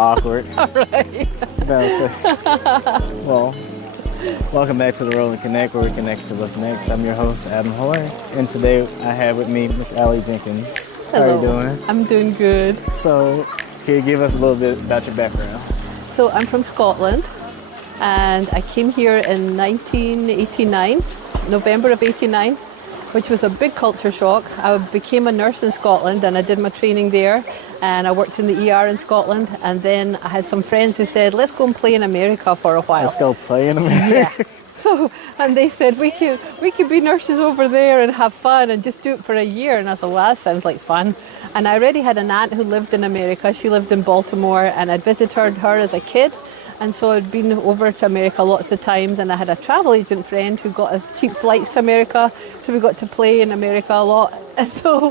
awkward. All right. Well, welcome back to the Roll and Connect, where we connect to what's next. I'm your host, Adam Hoy, and today I have with me Miss Ali Jenkins. Hello. How are you doing? I'm doing good. So, can you give us a little bit about your background? So I'm from Scotland, and I came here in 1989, November of 89, which was a big culture shock. I became a nurse in Scotland, and I did my training there, and I worked in the ER in Scotland, and then I had some friends who said, let's go and play in America for a while. Let's go play in America. Yeah. So, and they said, we could be nurses over there and have fun and just do it for a year. And I said, well, that sounds like fun. And I already had an aunt who lived in America. She lived in Baltimore, and I'd visited her as a kid. And so I'd been over to America lots of times, and I had a travel agent friend who got us cheap flights to America, so we got to play in America a lot. And so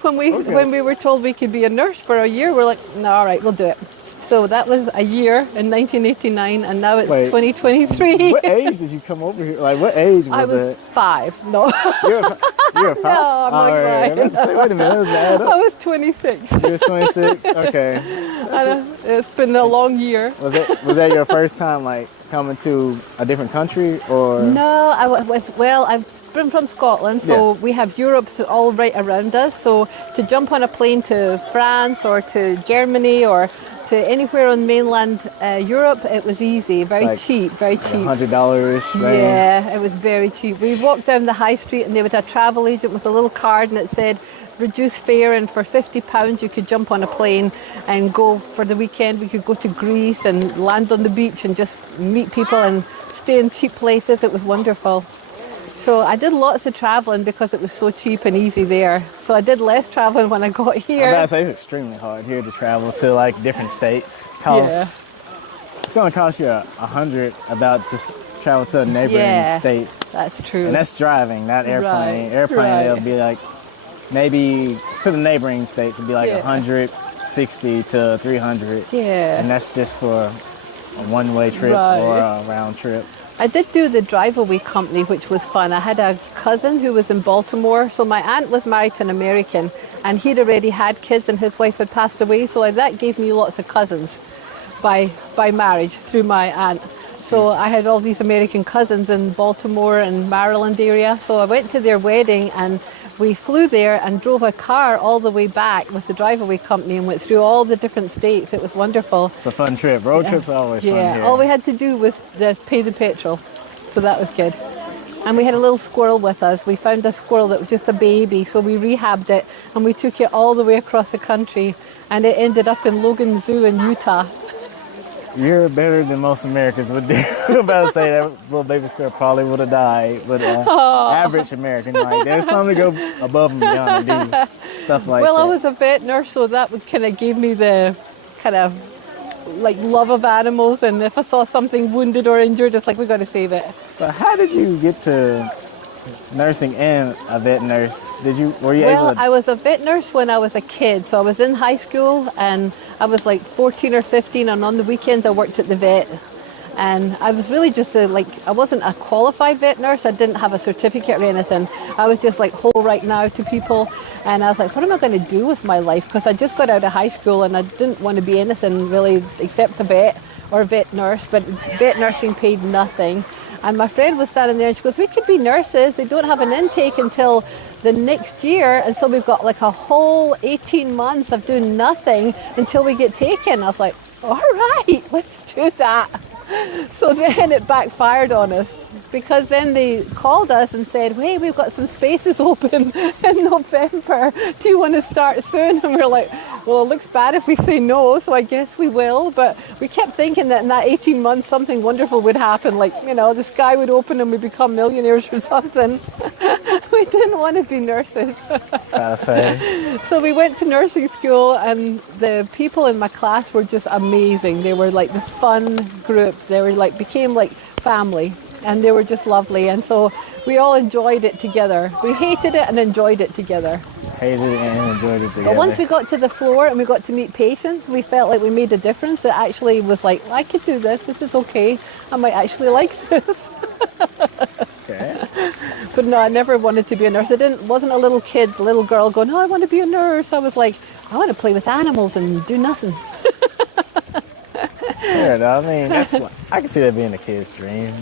when we were told we could be a nurse for a year, we're like, no, all right, we'll do it. So that was a year in 1989, and now it's 2023. What age did you come over here? Like, what age was it? I was 5. No. You're 5? No, I'm not right. Wait a minute, I was 26. You was 26? Okay. It's been a long year. Was that your first time, like, coming to a different country, or? No, I've been from Scotland, so we have Europe all right around us. So to jump on a plane to France or to Germany or to anywhere on mainland Europe, it was easy, very cheap. $100-ish range. Yeah, it was very cheap. We walked down the high street, and they would have a travel agent with a little card, and it said reduced fare, and for £50 you could jump on a plane and go for the weekend. We could go to Greece and land on the beach and just meet people and stay in cheap places. It was wonderful. So I did lots of traveling because it was so cheap and easy there. So I did less traveling when I got here. I'm about to say it's extremely hard here to travel to like different states. It's going to cost you $100 about to travel to a neighboring state. That's true. And that's driving, not airplane. Right. It'll be like maybe to the neighboring states. It'll be like 160 to 300. Yeah. And that's just for a one-way trip or a round trip. I did do the drive-away company, which was fun. I had a cousin who was in Baltimore. So my aunt was married to an American, and he'd already had kids, and his wife had passed away. So that gave me lots of cousins by marriage through my aunt. So I had all these American cousins in Baltimore and Maryland area. So I went to their wedding, and we flew there and drove a car all the way back with the drive-away company and went through all the different states. It was wonderful. It's a fun trip. Road trips are always fun here. Yeah, all we had to do was just pay the petrol. So that was good. And we had a little squirrel with us. We found a squirrel that was just a baby, so we rehabbed it, and we took it all the way across the country, and it ended up in Logan Zoo in Utah. You're better than most Americans would do. I'm about to say that little baby squirrel probably would have died with an average American. Like, there's some to go above and beyond and do stuff like that. Well, I was a vet nurse, so that kind of gave me the kind of like love of animals, and if I saw something wounded or injured, it's like, we got to save it. So how did you get to nursing and a vet nurse? Were you able to? I was a vet nurse when I was a kid, so I was in high school, and I was like 14 or 15, and on the weekends I worked at the vet. And I was really just I wasn't a qualified vet nurse. I didn't have a certificate or anything. I was just like whole right now to people. And I was like, what am I going to do with my life? Because I just got out of high school, and I didn't want to be anything really except a vet or a vet nurse. But vet nursing paid nothing. And my friend was standing there, and she goes, we could be nurses. They don't have an intake until the next year. And so we've got like a whole 18 months of doing nothing until we get taken. I was like, all right, let's do that. So then it backfired on us, because then they called us and said, hey, we've got some spaces open in November. Do you want to start soon? And we're like, well, it looks bad if we say no, so I guess we will. But we kept thinking that in that 18 months, something wonderful would happen. Like, the sky would open and we'd become millionaires or something. We didn't want to be nurses. So we went to nursing school, and the people in my class were just amazing. They were like the fun group. They were became like family, and they were just lovely. And so we all enjoyed it together. We hated it and enjoyed it together. Hated it and enjoyed it together. But once we got to the floor and we got to meet patients, we felt like we made a difference. It actually was like, I could do this. This is okay. I might actually like this. Okay. But no, I never wanted to be a nurse. Wasn't a little girl going, oh, I want to be a nurse. I was like, I want to play with animals and do nothing. Fair enough. I mean, I can see that being a kid's dream.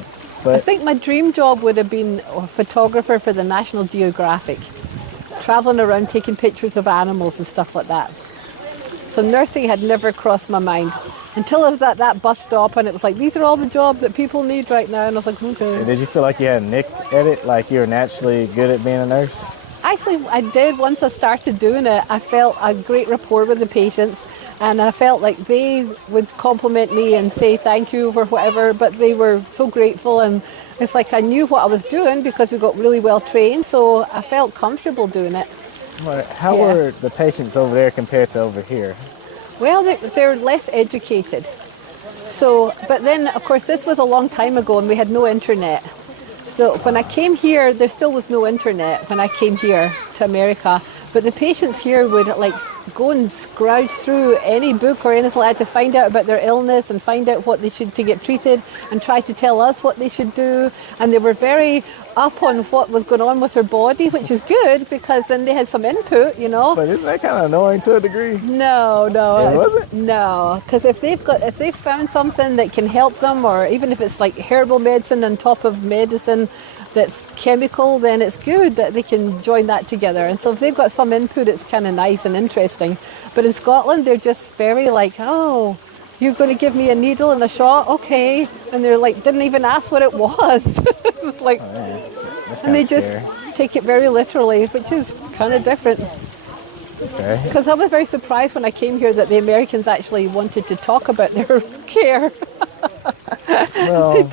I But think my dream job would have been a photographer for the National Geographic, traveling around taking pictures of animals and stuff like that. So nursing had never crossed my mind until I was at that bus stop and it was like, these are all the jobs that people need right now. And I was like, okay. did you feel like you had a nick at it? Like you were naturally good at being a nurse? Actually, I did. Once I started doing it, I felt a great rapport with the patients. And I felt like they would compliment me and say thank you or whatever, but they were so grateful. And it's like I knew what I was doing because we got really well trained, so I felt comfortable doing it. How were the patients over there compared to over here? Well, they're less educated. So, but then, of course, this was a long time ago and we had no internet. So when I came here, there still was no internet when I came here to America. But the patients here would like go and scrounge through any book or anything like that to find out about their illness and find out what they should to get treated and try to tell us what they should do. And they were very up on what was going on with their body, which is good because then they had some input, you know. But isn't that kind of annoying to a degree? No. It wasn't? No, because if they've found something that can help them, or even if it's like herbal medicine on top of medicine that's chemical, then it's good that they can join that together. And so if they've got some input, it's kind of nice and interesting. But in Scotland, they're just very like, oh, you're going to give me a needle and a shot? Okay. And they're like, didn't even ask what it was. It's like, and they just take it very literally, which is kind of different. Okay. Because I was very surprised when I came here that the Americans actually wanted to talk about their care. Well,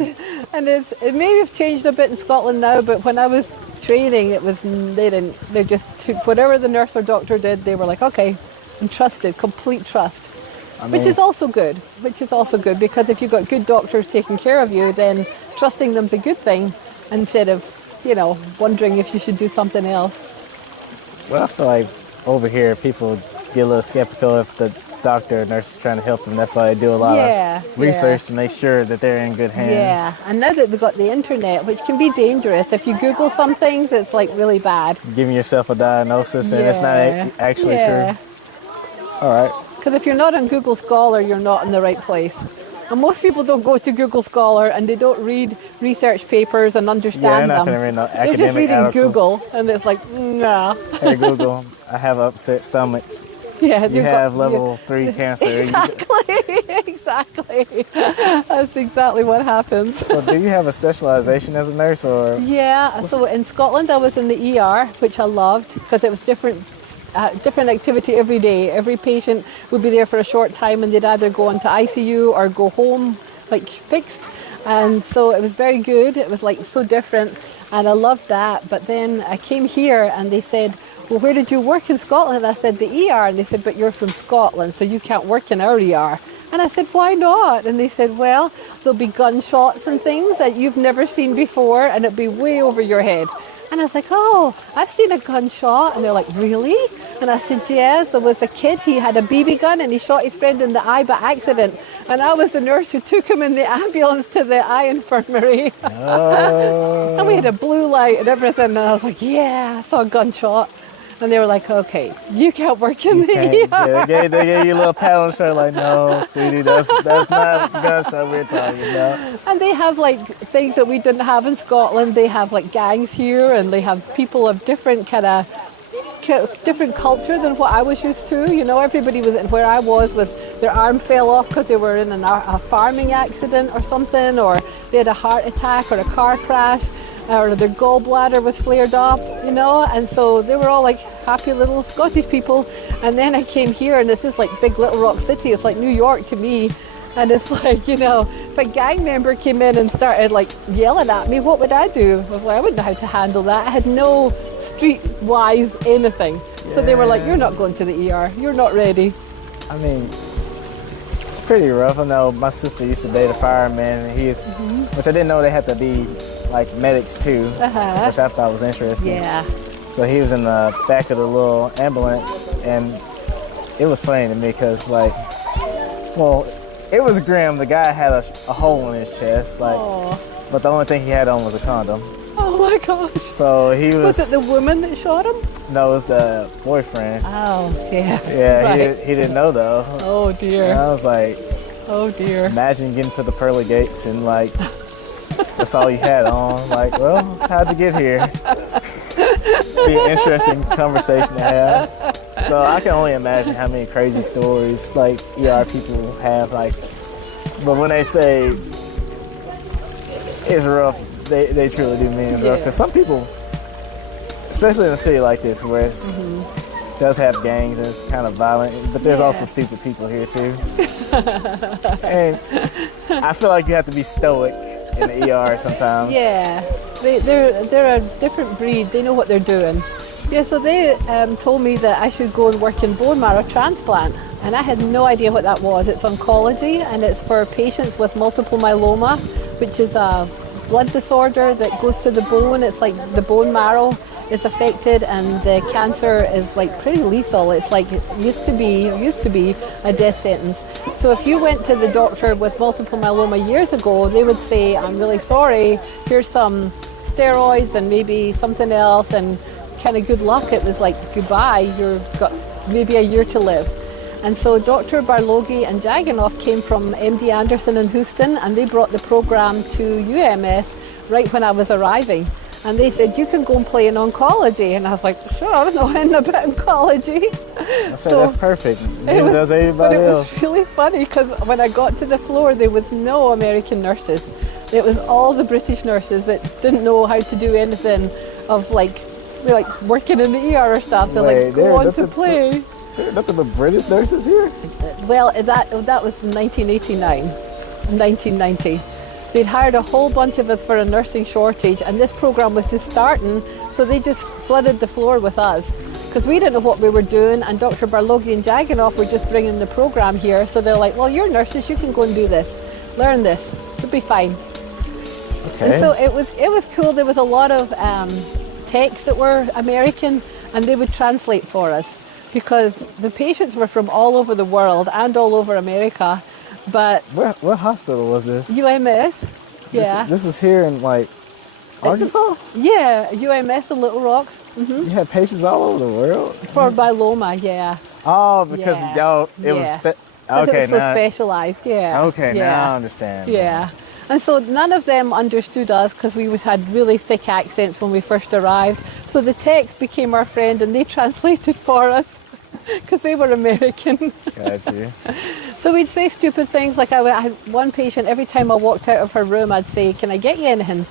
And it may have changed a bit in Scotland now, but when I was training, they just took whatever the nurse or doctor did, they were like, okay, and trusted, complete trust. Which is also good, because if you've got good doctors taking care of you, then trusting them's a good thing instead of, wondering if you should do something else. well, I feel like over here people get a little skeptical if the doctor or nurse is trying to help them. That's why they do a lot of research to make sure that they're in good hands. Yeah, and now that we've got the internet, which can be dangerous, if you Google some things, it's like really bad. Giving yourself a diagnosis and it's not actually true. All right. Because if you're not on Google Scholar, you're not in the right place. And most people don't go to Google Scholar and they don't read research papers and understand they're not them. going to read no They're academic just reading articles. Google, and it's like, nah. Hey Google, I have an upset stomach. Yeah, You have level 3 cancer. Exactly. That's exactly what happens. So do you have a specialization as a nurse or? Yeah, so in Scotland I was in the ER, which I loved because it was different activity every day. Every patient would be there for a short time and they'd either go into ICU or go home, like fixed. And so it was very good. It was like so different and I loved that. But then I came here and they said, well, where did you work in Scotland? I said, the ER. And they said, but you're from Scotland, so you can't work in our ER. And I said, why not? And they said, well, there'll be gunshots and things that you've never seen before, and it'll be way over your head. And I was like, oh, I've seen a gunshot. And they're like, really? And I said, yes, there was a kid, he had a BB gun and he shot his friend in the eye by accident. And I was the nurse who took him in the ambulance to the eye infirmary. Oh. And we had a blue light and everything. And I was like, yeah, I saw a gunshot. And they were like, okay, you can't work in the ER. Yeah, they gave you a little pat on the shoulder like, no, sweetie, that's not the gunshot we're talking about. And they have like things that we didn't have in Scotland. They have like gangs here and they have people of different different culture than what I was used to. Everybody where I was their arm fell off because they were in a farming accident or something, or they had a heart attack or a car crash, or their gallbladder was flared up, and so they were all like happy little Scottish people. And then I came here and this is like big Little Rock City. It's like New York to me. And it's like, if a gang member came in and started like yelling at me, what would I do? I was like, I wouldn't know how to handle that. I had no street-wise anything. So they were like, you're not going to the ER. You're not ready. I mean, it's pretty rough. I know my sister used to date a fireman, and which I didn't know they had to be like medics too, which I thought was interesting. Yeah. So he was in the back of the little ambulance, and it was funny to me because it was grim. The guy had a hole in his chest, but the only thing he had on was a condom. Oh my gosh. So he was. Was it the woman that shot him? No, it was the boyfriend. Oh, yeah. Yeah, Right. he didn't know though. Oh dear. And I was like, Oh dear. Imagine getting to the pearly gates and like that's all you had on. Like, well, how'd you get here? Be an interesting conversation to have. So I can only imagine how many crazy stories like ER people have. Like, but when they say it's rough, they truly do mean it's rough. Because some people, especially in a city like this, where it does have gangs and it's kind of violent, but there's also stupid people here too. And I feel like you have to be stoic in the ER sometimes. Yeah, they're a different breed. They know what they're doing. Yeah, so they told me that I should go and work in bone marrow transplant, and I had no idea what that was. It's oncology, and it's for patients with multiple myeloma, which is a blood disorder that goes to the bone. It's like the bone marrow is affected, and the cancer is like pretty lethal. It's like used to be a death sentence. So if you went to the doctor with multiple myeloma years ago, they would say, "I'm really sorry, here's some steroids and maybe something else, and kind of good luck." It was like, goodbye, you've got maybe a year to live. And so Dr. Barloghi and Jaganoff came from MD Anderson in Houston, and they brought the program to UMS right when I was arriving. And they said, you can go and play in oncology. And I was like, sure, I don't know anything about oncology. I said, that's perfect. Neither does anybody else. It was really funny because when I got to the floor, there was no American nurses. It was all the British nurses that didn't know how to do anything of like working in the ER or stuff. So go on to play. There are nothing but British nurses here? Well, that was 1989, 1990. They'd hired a whole bunch of us for a nursing shortage, and this program was just starting, so they just flooded the floor with us because we didn't know what we were doing, and Dr. Barloghi and Jaganoff were just bringing the program here. So they're like, well, you're nurses, you can go and do this, learn this, it'll be fine. Okay. And so it was cool. There was a lot of techs that were American, and they would translate for us because the patients were from all over the world and all over America. But what hospital was this? UMS. Yeah. This is here in like Arkansas? Yeah, UMS in Little Rock. Mm-hmm. You had patients all over the world? For myeloma, yeah. Oh, because y'all, it was okay, it was so specialized, yeah. Okay, now I understand. Yeah. And so none of them understood us because we had really thick accents when we first arrived. So the techs became our friend and they translated for us because they were American. Gotcha. So we'd say stupid things like I had one patient, every time I walked out of her room, I'd say, can I get you anything?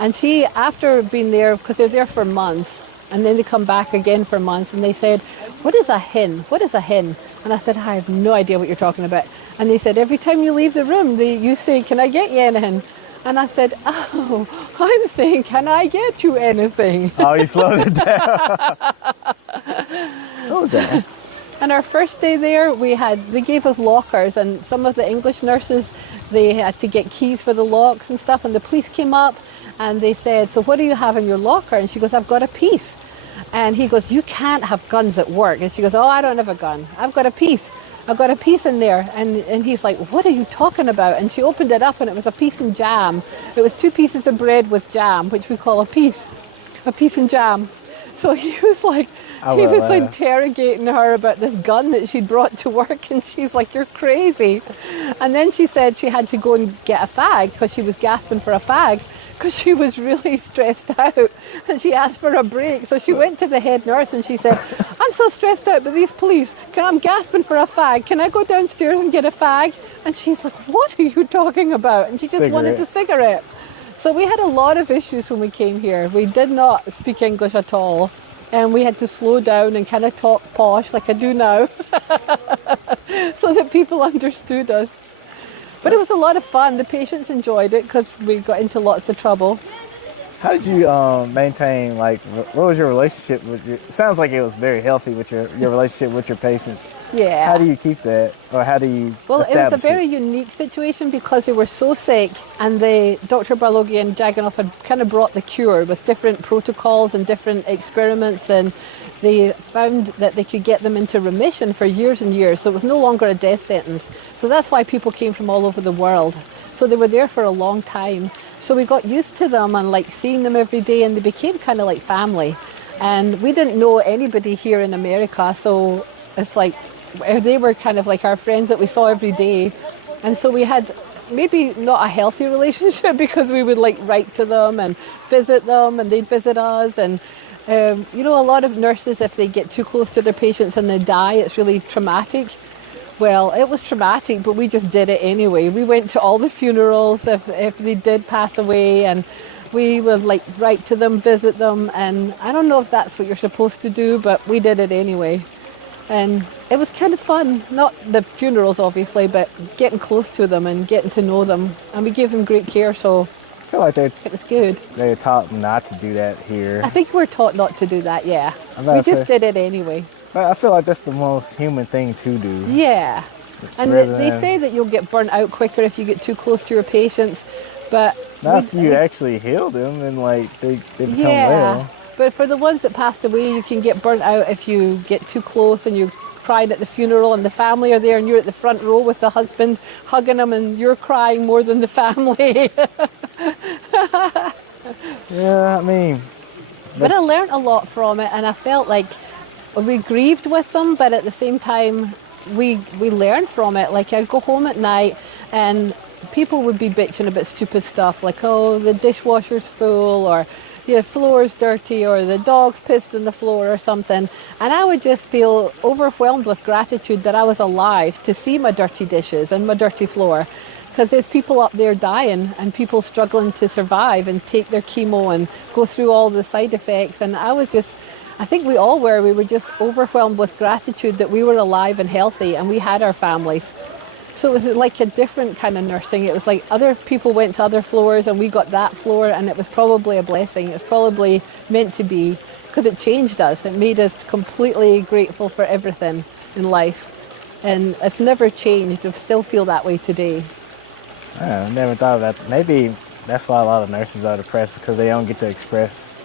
And she, after being there, because they're there for months, and then they come back again for months, and they said, what is a hen? What is a hen? And I said, I have no idea what you're talking about. And they said, every time you leave the room, you say, can I get you anything? And I said, oh, I'm saying, can I get you anything? Oh, you slowed it down. Okay. And our first day there, they gave us lockers, and some of the English nurses, they had to get keys for the locks and stuff, and the police came up and they said, so what do you have in your locker? And she goes, I've got a piece. And he goes, you can't have guns at work. And she goes, oh, I don't have a gun. I've got a piece. I've got a piece in there. And he's like, what are you talking about? And she opened it up and it was a piece in jam. It was 2 pieces of bread with jam, which we call a piece in jam. So he was like, interrogating her about this gun that she'd brought to work, and she's like, you're crazy. And then she said she had to go and get a fag because she was gasping for a fag because she was really stressed out, and she asked for a break. So she went to the head nurse and she said, I'm so stressed out by these police, I'm gasping for a fag, can I go downstairs and get a fag? And she's like, what are you talking about? And she just wanted a cigarette. So we had a lot of issues when we came here. We did not speak English at all. And we had to slow down and kind of talk posh like I do now so that people understood us. But it was a lot of fun. The patients enjoyed it because we got into lots of trouble. How did you maintain, like, what was your relationship with it sounds like it was very healthy with your relationship with your patients. Yeah. How do you keep that, or how do you establish it was a very unique situation because they were so sick, and Dr. Barloghi and Jaganoff had kind of brought the cure with different protocols and different experiments, and they found that they could get them into remission for years and years, so it was no longer a death sentence. So that's why people came from all over the world. So they were there for a long time. So we got used to them and like seeing them every day, and they became kind of like family. And we didn't know anybody here in America, so it's like they were kind of like our friends that we saw every day. And so we had maybe not a healthy relationship because we would like write to them and visit them and they'd visit us. And, you know, a lot of nurses, if they get too close to their patients and they die, it's really traumatic. Well, it was traumatic, but we just did it anyway. We went to all the funerals if they did pass away, and we would like write to them, visit them. And I don't know if that's what you're supposed to do, but we did it anyway. And it was kind of fun. Not the funerals, obviously, but getting close to them and getting to know them. And we gave them great care, so I feel like it was good. they're taught not to do that here. I think we're taught not to do that, yeah. We just did it anyway. But I feel like that's the most human thing to do. Yeah. And they say that you'll get burnt out quicker if you get too close to your patients, but... Not if you actually heal them and like they become well. But for the ones that passed away, you can get burnt out if you get too close and you cried at the funeral and the family are there and you're at the front row with the husband hugging him and you're crying more than the family. Yeah, I mean... But I learned a lot from it, and I felt like we grieved with them, but at the same time, we learned from it. Like, I'd go home at night and people would be bitching about stupid stuff like, oh, the dishwasher's full, or the floor's dirty, or the dog's pissed on the floor or something. And I would just feel overwhelmed with gratitude that I was alive to see my dirty dishes and my dirty floor. Because there's people up there dying and people struggling to survive and take their chemo and go through all the side effects. And I think we all were. We were just overwhelmed with gratitude that we were alive and healthy and we had our families. So it was like a different kind of nursing. It was like other people went to other floors and we got that floor, and it was probably a blessing. It was probably meant to be, because it changed us. It made us completely grateful for everything in life. And it's never changed. I still feel that way today. I never thought of that. Maybe that's why a lot of nurses are depressed, because they don't get to express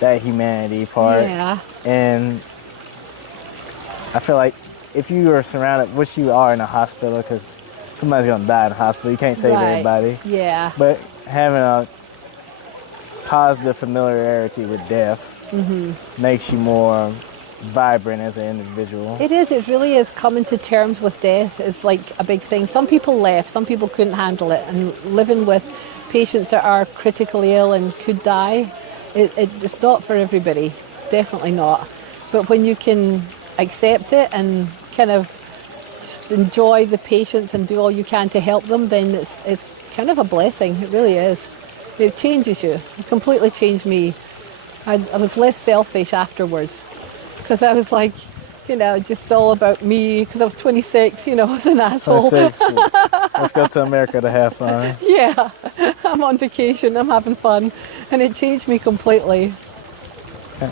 that humanity part. Yeah. And I feel like if you are surrounded, which you are in a hospital, because somebody's going to die in a hospital, you can't save everybody. Yeah. But having a positive familiarity with death makes you more vibrant as an individual. It is. It really is. Coming to terms with death is like a big thing. Some people left. Some people couldn't handle it. And living with patients that are critically ill and could die, it's not for everybody. Definitely not. But when you can accept it and kind of just enjoy the patients and do all you can to help them, then it's kind of a blessing. It really is. It changes you. It completely changed me. I was less selfish afterwards, because I was like, you know, just all about me, because I was 26, you know, I was an asshole. 26. Let's go to America to have fun. Yeah, I'm on vacation, I'm having fun, and it changed me completely.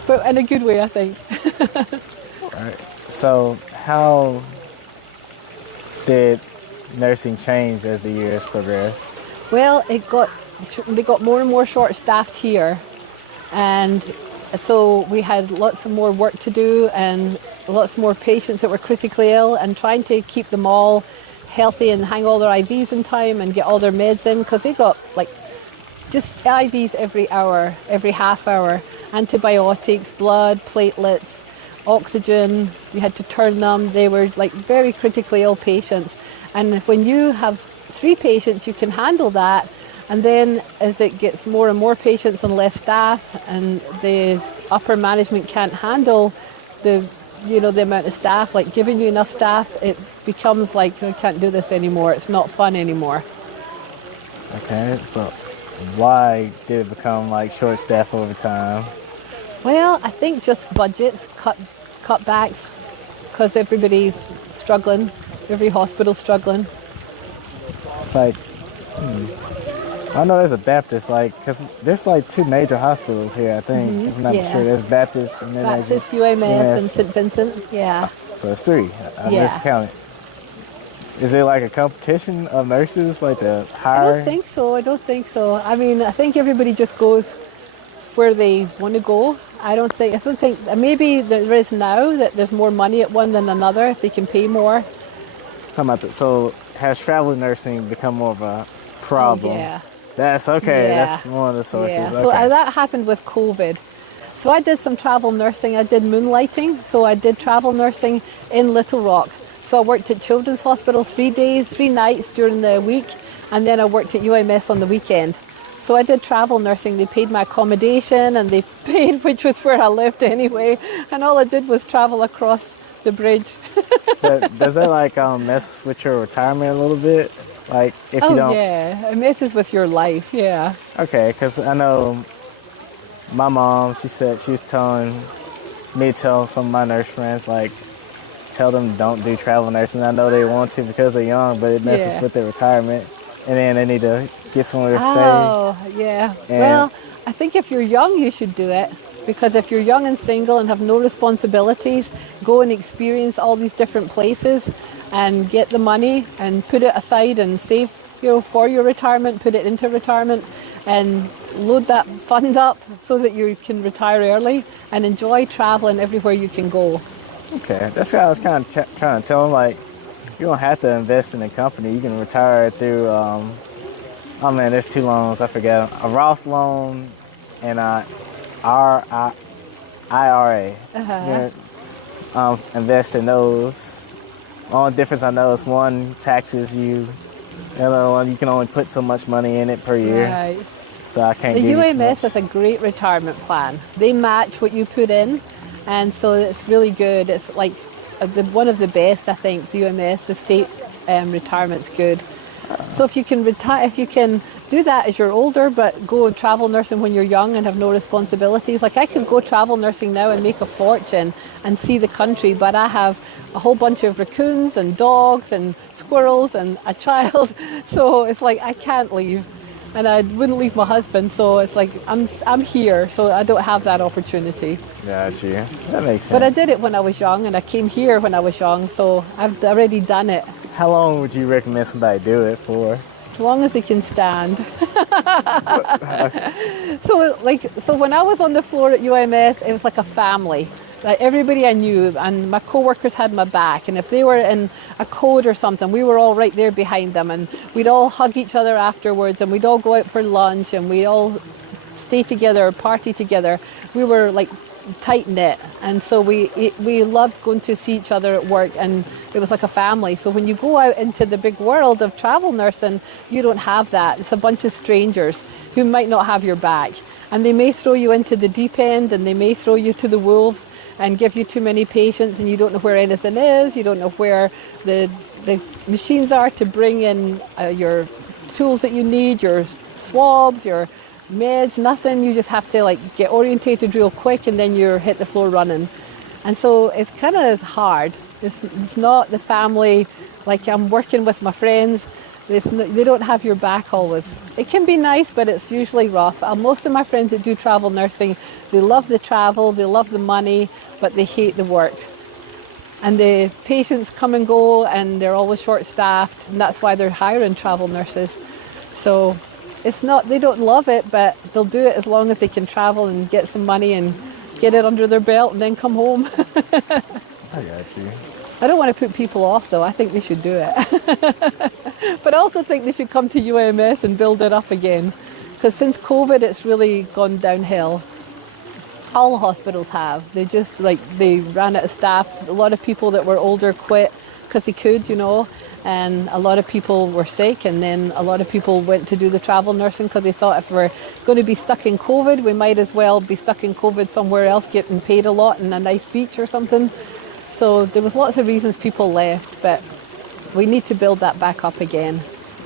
But in a good way, I think. Right. So how did nursing change as the years progressed? Well, they got more and more short-staffed here, and so we had lots of more work to do and lots more patients that were critically ill, and trying to keep them all healthy and hang all their IVs in time and get all their meds in, because they got like just IVs every hour, every half hour, antibiotics, blood, platelets, oxygen. You had to turn them. They were like very critically ill patients. And when you have 3 patients, you can handle that. And then as it gets more and more patients and less staff, and the upper management can't handle the amount of staff, like giving you enough staff, it becomes like, I can't do this anymore. It's not fun anymore. Okay, so why did it become like short staff over time? Well, I think just budgets, cutbacks, because everybody's struggling. Every hospital's struggling. It's like, I know there's a Baptist, like, because there's like 2 major hospitals here, I think. If I'm not sure. There's Baptist and then Baptist, UMS, and St. Vincent, yeah. So it's 3. I miscounted. Is it like a competition of nurses, like to hire? I don't think so. I mean, I think everybody just goes where they want to go. I don't think, maybe there is now that there's more money at one than another if they can pay more. Talking about that. So has travel nursing become more of a problem? Oh, yeah. That's okay. Yeah. That's one of the sources. Yeah. Okay. So that happened with COVID. So I did some travel nursing. I did moonlighting. So I did travel nursing in Little Rock. So So I worked at Children's Hospital 3 nights during the week, and then I worked at UMS on the weekend. So I did travel nursing. They paid my accommodation and they paid, which was where I lived anyway. And all I did was travel across the bridge. Does that like mess with your retirement a little bit? Like if you don't? Oh yeah, it messes with your life, yeah. Okay, because I know my mom, she said she was telling me to tell some of my nurse friends, like, tell them don't do travel nursing. I know they want to because they're young, but it messes with their retirement. And then they need to get somewhere to stay. Oh, yeah. And well, I think if you're young, you should do it. Because if you're young and single and have no responsibilities, go and experience all these different places and get the money and put it aside and save, for your retirement, put it into retirement and load that fund up so that you can retire early and enjoy traveling everywhere you can go. Okay, that's what I was kind of trying to tell them, like, you don't have to invest in a company. You can retire through, there's 2 loans, I forget. A Roth loan and a IRA. Invest in those. Only difference I know is one taxes you, the other one you can only put so much money in it per year. Right. So I can't The give you too UMS much. is a great retirement plan. They match what you put in, and so it's really good. It's like one of the best, I think. The UMS, the state retirement's good. So if you can do that as you're older, but go travel nursing when you're young and have no responsibilities. Like I could go travel nursing now and make a fortune and see the country, but I have a whole bunch of raccoons and dogs and squirrels and a child. So it's like I can't leave. And I wouldn't leave my husband, so it's like I'm here, so I don't have that opportunity. Got you. That makes sense. But I did it when I was young, and I came here when I was young, so I've already done it. How long would you recommend somebody do it for? As long as they can stand. So when I was on the floor at UMS, it was like a family. Like everybody I knew, and my co-workers had my back, and if they were in a code or something, we were all right there behind them, and we'd all hug each other afterwards, and we'd all go out for lunch, and we'd all stay together, party together. We were like tight-knit, and so we loved going to see each other at work, and it was like a family. So when you go out into the big world of travel nursing, you don't have that. It's a bunch of strangers who might not have your back, and they may throw you into the deep end, and they may throw you to the wolves and give you too many patients, and you don't know where anything is, you don't know where the machines are to bring in your tools that you need, your swabs, your meds, nothing. You just have to like get orientated real quick, and then you're hit the floor running. And so it's kind of hard. It's not the family, like I'm working with my friends. They don't have your back always. It can be nice, but it's usually rough. Most of my friends that do travel nursing, they love the travel, they love the money, but they hate the work. And the patients come and go, and they're always short-staffed, and that's why they're hiring travel nurses. So it's not, they don't love it, but they'll do it as long as they can travel and get some money and get it under their belt and then come home. I got you. I don't want to put people off, though. I think they should do it. But I also think they should come to UMS and build it up again. Because since COVID, it's really gone downhill. All hospitals have. They ran out of staff. A lot of people that were older quit because they could, and a lot of people were sick, and then a lot of people went to do the travel nursing because they thought if we're going to be stuck in COVID, we might as well be stuck in COVID somewhere else, getting paid a lot in a nice beach or something. So there was lots of reasons people left, but we need to build that back up again,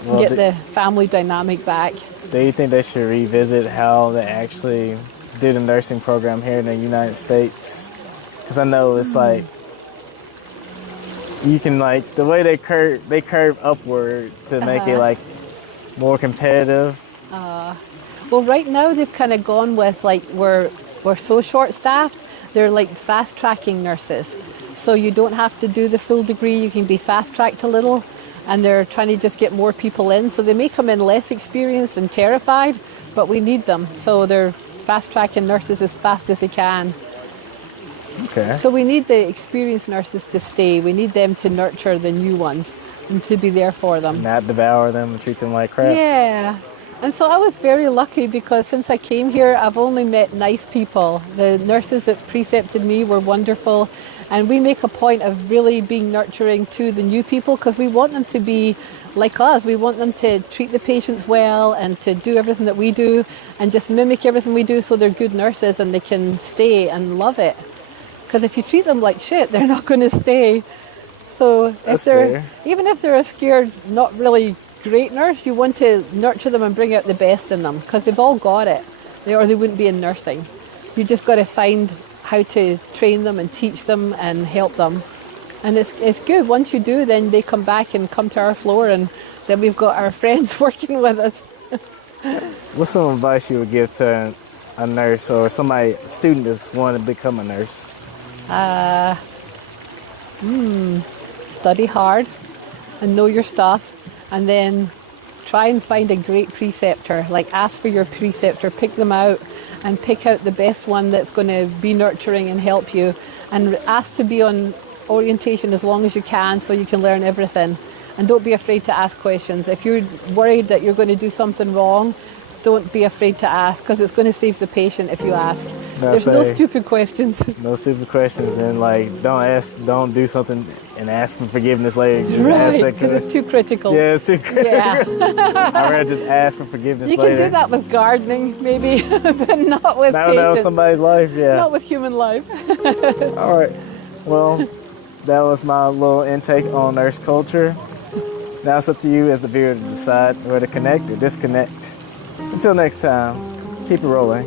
get the family dynamic back. Do you think they should revisit how they actually do the nursing program here in the United States? Because I know it's like, you can like, the way they curve upward to make it like more competitive. Well, right now they've kind of gone with like, we're so short-staffed, they're like fast-tracking nurses. So you don't have to do the full degree, you can be fast-tracked a little, and they're trying to just get more people in. So they may come in less experienced and terrified, but we need them. So they're fast-tracking nurses as fast as they can. Okay. So we need the experienced nurses to stay. We need them to nurture the new ones and to be there for them. Not devour them and treat them like crap. Yeah. And so I was very lucky because since I came here, I've only met nice people. The nurses that precepted me were wonderful, And we make a point of really being nurturing to the new people because we want them to be like us. We want them to treat the patients well and to do everything that we do and just mimic everything we do so they're good nurses and they can stay and love it. Because if you treat them like shit, they're not going to stay. So even if they're a scared, not really great nurse, you want to nurture them and bring out the best in them because they've all got it, or they wouldn't be in nursing. You just got to find how to train them and teach them and help them. And it's good. Once you do, then they come back and come to our floor and then we've got our friends working with us. What's some advice you would give to a nurse or a student that's wanting to become a nurse? Study hard and know your stuff, and then try and find a great preceptor. Like ask for your preceptor, pick them out and pick out the best one that's going to be nurturing and help you, and ask to be on orientation as long as you can so you can learn everything. And don't be afraid to ask questions. If you're worried that you're going to do something wrong, don't be afraid to ask because it's going to save the patient if you ask. There's no stupid questions. No stupid questions, and don't do something and ask for forgiveness later. Just right, because it's too critical. Yeah, it's too critical. Yeah. I'd rather just ask for forgiveness later. You can do that with gardening, maybe, but not with patients. That was somebody's life, yeah. Not with human life. All right. Well, that was my little intake on nurse culture. Now it's up to you as the viewer to decide whether to connect or disconnect. Until next time, keep it rolling.